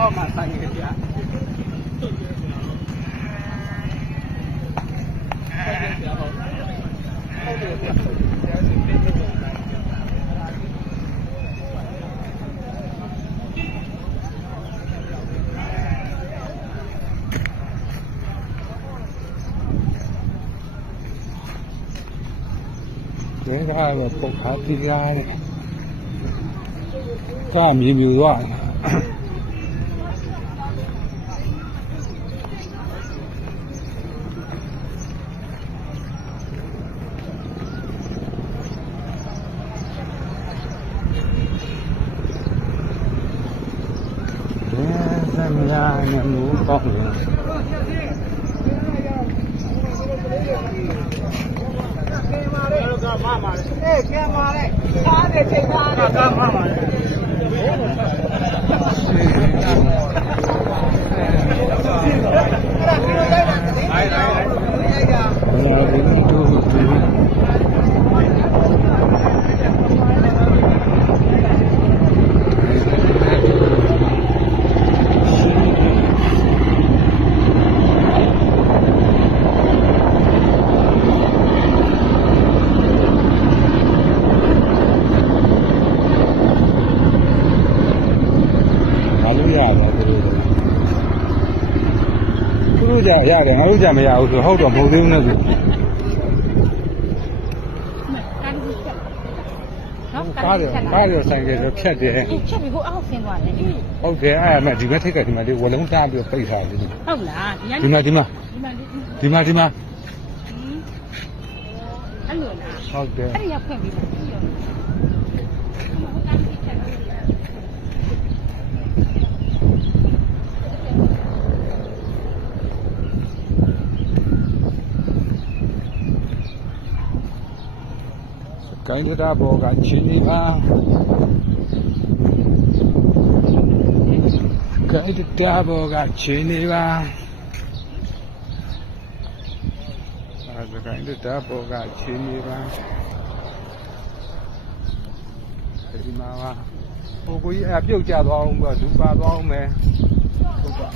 တော့မှဆိုင်ရပြဒီကပုတ်ခါတိလာတဲ့ကမြည်မြူသွားတယ်ဇာမယာနဲ့လူပေါင်းတယ်မမလေးအေးကျမလေးစားတယ်ချိန်သားတယ်ကမမလေးရတယ်ငါတို့ကြမရဘူးဆိုဟုတ်တော့မဟုတ်သေးဘူးနဲ့ဆိုကားရဆိုင်ကဖြတ်တယ်ဖြတ်ပြီးဟိုအောက်ဆင်းသွားတယ်ဟုတ်တယ်အဲ့ဒါဒီဘက်ထိပ်ကဒီမှာဒီဝလုံးထားပြီးပိတ်ထားတယ်ဟုတ်လားဒီမှာအဲ့လိုလားဟုတ်တယ်အဲ့ဒီရောက်ဖွင့်ပြီးကိုင်းတာဘောကချင်းနေပါကိုင်းတာဘောကချင်းနေပါအဲ့ဒါကိုင်းတာဘောကချင်းနေပါဒီမှာဟိုကိုကြီးအပြုတ်ကျသွားအောင်ပေါ့ဒူပါသွားအောင်မယ်ဟုတ်ပါ